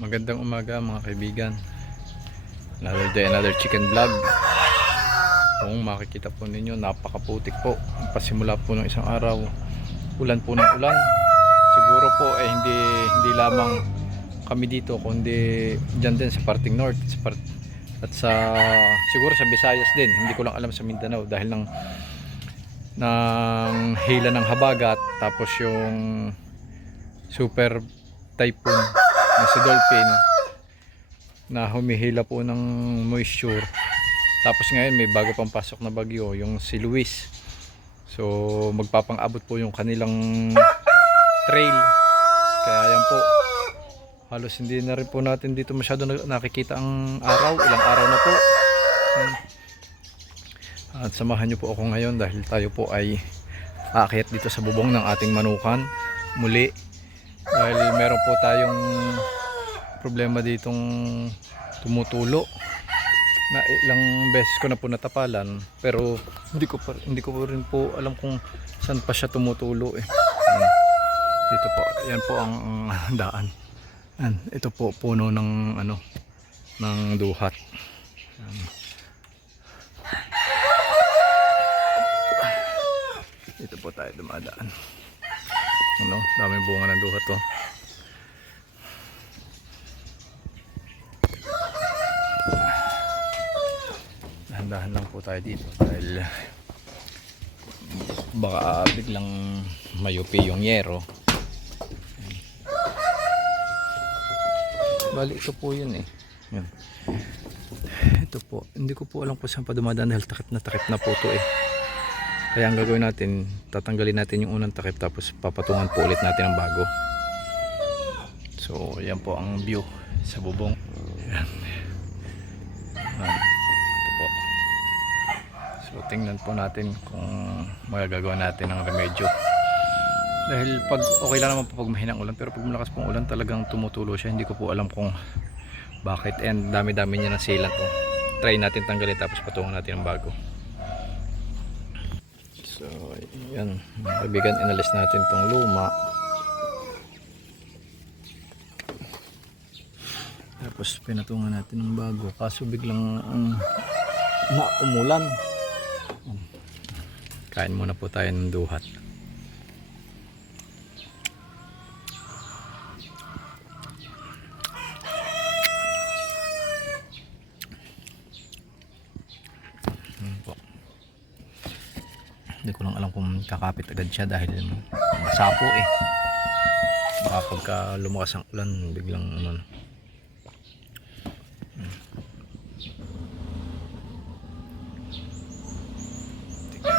Magandang umaga mga kaibigan. Another day, another chicken vlog. Kung makikita po ninyo, napakaputik po. Pasimula po ng isang araw, ulan po ng ulan. Siguro po hindi lamang kami dito, kundi dyan din sa parting north at siguro sa Visayas din. Hindi ko lang alam sa Mindanao dahil ng hila ng habagat, tapos yung super typhoon na si Dolphin na humihila po ng moisture. Tapos ngayon may bago pang pasok na bagyo, yung si Luis. So magpapang-abot po yung kanilang trail. Kaya yan po, halos hindi na rin po natin dito masyado nakikita ang araw. Ilang araw na po. At samahan nyo po ako ngayon dahil tayo po ay aakyat dito sa bubong ng ating manukan muli. Dahil meron po tayong problema ditong tumutulo na ilang beses ko na po natapalan, pero hindi ko rin po alam kung saan pa siya tumutulo eh. Dito po, yan po ang daan. Ito po puno ng ng duhat. Dito po tayo dumadaan. Daming bunga ng duhat to. Dahan-dahan lang po tayo dito dahil baka biglang mayupi yung yero. Bali ito po yun eh. Yan. Ito po, hindi ko po alam kung saan pa dumadaan dahil takip na po ito eh. Kaya ang gagawin natin, tatanggalin natin yung unang takip tapos papatungan po ulit natin ang bago. So yan po ang view sa bubong. Yan. Ito po. So tingnan po natin kung magagawa natin ng remedyo. Dahil pag okay lang naman po pag mahinang ulan, pero pag malakas pong ulan talagang tumutulo siya. Hindi ko po alam kung bakit, and dami-dami niya ng sealant po. Try natin tanggalin tapos patungan natin ang bago. So yan mga kaibigan, inalis natin tong luma. Tapos pinatungan natin ng bago, kaso biglang naumulan. Kain muna po tayo ng duhat. Hindi ko lang alam kung kakapit agad siya dahil basa po eh. Baka pagka lumakas ang ulan biglang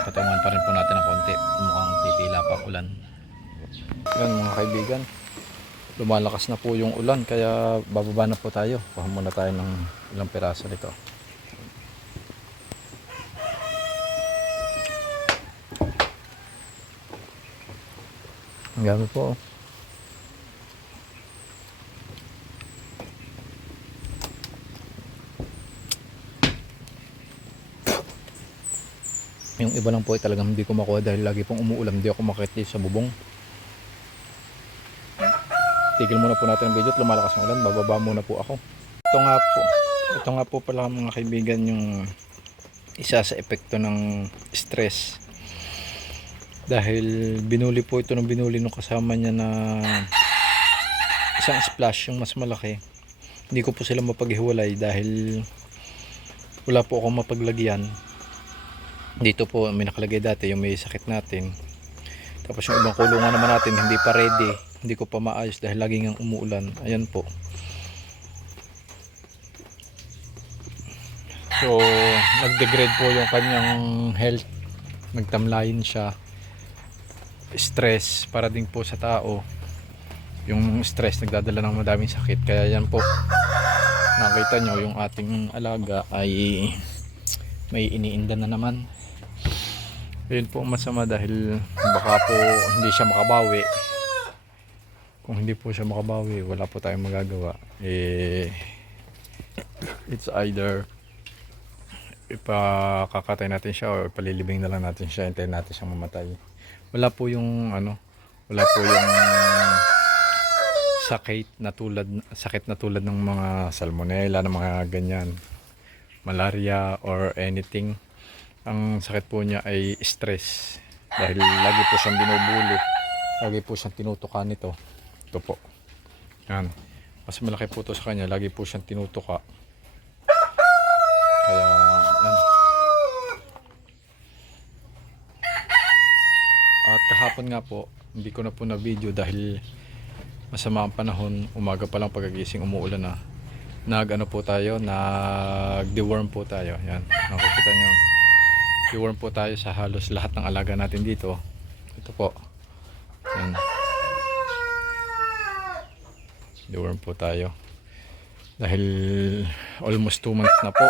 patungan pa rin po natin ng konti, mukhang titila pa ulan. Yan mga kaibigan, lumalakas na po yung ulan kaya bababa na po tayo. Kuha muna tayo ng ilang piraso nito. Ang gamit po. Yung iba lang po ay talagang hindi ko makuha dahil lagi pong umuulan, hindi ako makakit sa bubong. Tigil muna po natin ang video at lumalakas ang ulan, bababa muna po ako. Ito nga po pala mga kaibigan yung isa sa epekto ng stress. Dahil binuli po ito nung kasama niya na isang splash, yung mas malaki. Hindi ko po sila mapaghiwalay dahil wala po akong mapaglagyan. Dito po may nakalagay dati yung may sakit natin. Tapos yung ibang kulungan naman natin hindi pa ready, hindi ko pa maayos dahil laging ang umuulan. Ayan po. So nagdegrade po yung kanyang health, nagtamlayin siya. Stress para din po sa tao, yung stress nagdadala ng madaming sakit. Kaya yan po, nakita nyo yung ating alaga ay may iniinda na naman. Yun po masama dahil baka po hindi siya makabawi. Kung hindi po siya makabawi, wala po tayong magagawa. It's either ipakakatay natin siya o ipalilibing na lang natin siya, hintayin natin siyang mamatay. Wala po yung sakit na tulad ng mga salmonella, ng mga ganyan, malaria or anything. Ang sakit po niya ay stress dahil lagi po siyang binubuli, lagi po siyang tinutukan nito. Ito po, yan, mas malaki po ito sa kanya, lagi po siyang tinutuka. Kaya yan. At kahapon nga po, hindi ko na po na video dahil masama ang panahon. Umaga pa lang pagkagising, umuulan na. Nag-ano po tayo, nag-deworm po tayo. Yan, nakikita nyo. Deworm po tayo sa halos lahat ng alaga natin dito. Ito po. Yan. Deworm po tayo. Dahil almost 2 months na po.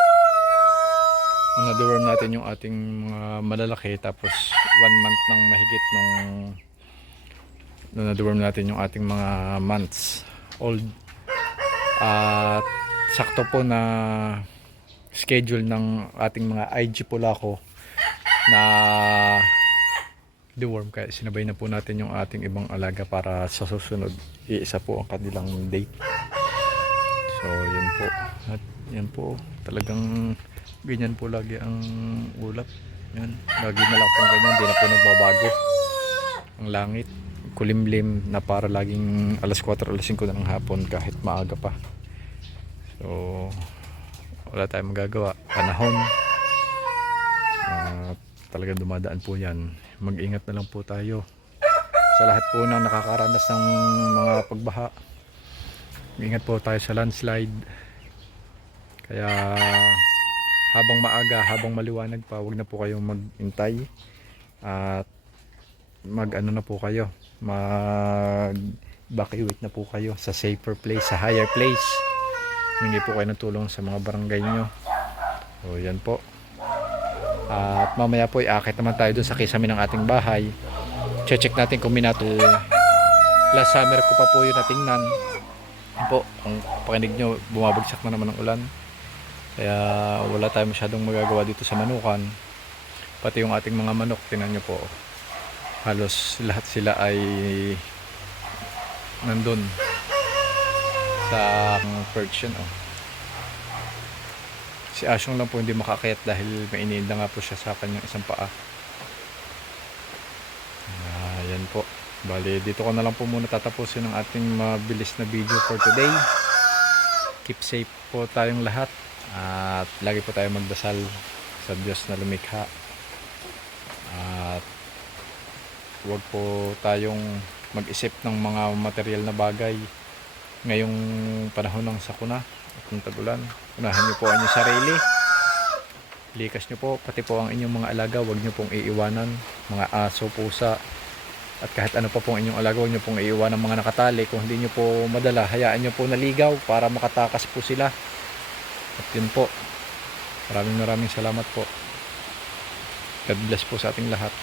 Na-deworm natin yung ating mga malalaki, tapos 1 month nang mahigit nung na-deworm natin yung ating mga months old. At sakto po na schedule ng ating mga IG Polaco na deworm, kaya sinabay na po natin yung ating ibang alaga para sa susunod iisa po ang kanilang date. So yun po, at yan po talagang ganyan po lagi ang ulap. Yan, lagi na lang po ganyan, di na po nagbabago ang langit, kulimlim na para laging alas 4, alas 5 na ng hapon kahit maaga pa. So wala tayong magagawa, panahon, talagang dumadaan po yan. Mag-ingat na lang po tayo sa lahat po ng nakakaranas ng mga pagbaha. Mag-ingat po tayo sa landslide. Kaya habang maaga, habang maliwanag pa, huwag na po kayong maghintay at mag-ano na po kayo, mag-evacuate na po kayo sa safer place, sa higher place. Humingi po kayo ng tulong sa mga barangay nyo. So yan po. At mamaya po iakit naman tayo dun sa kisame ng ating bahay. Check natin kung minato. Last summer ko pa po yun natingnan. Yan po, kung pakinig nyo, bumabagsak na naman ang ulan. Kaya wala tayong masyadong magagawa dito sa manukan. Pati yung ating mga manok, tingnan nyo po, halos lahat sila ay nandun sa perch yun. Si Asyong lang po hindi makakayat dahil may iniinda nga po siya sa kanyang isang paa. Yan po, bali dito ko na lang po muna tatapusin ang ating mabilis na video for today. Keep safe po tayong lahat at lagi po tayong magdasal sa Diyos na lumikha. At huwag po tayong mag-isip ng mga material na bagay ngayong panahon ng sakuna at ng tag-ulan. Unahan nyo po ang inyong sarili, likas nyo po, pati po ang inyong mga alaga, huwag nyo pong iiwanan, mga aso, pusa, at kahit ano pa pong inyong alaga, huwag nyo pong iiwanan mga nakatali. Kung hindi nyo po madala, hayaan nyo po naligaw para makatakas po sila. At yun po, maraming salamat po. God bless po sa ating lahat.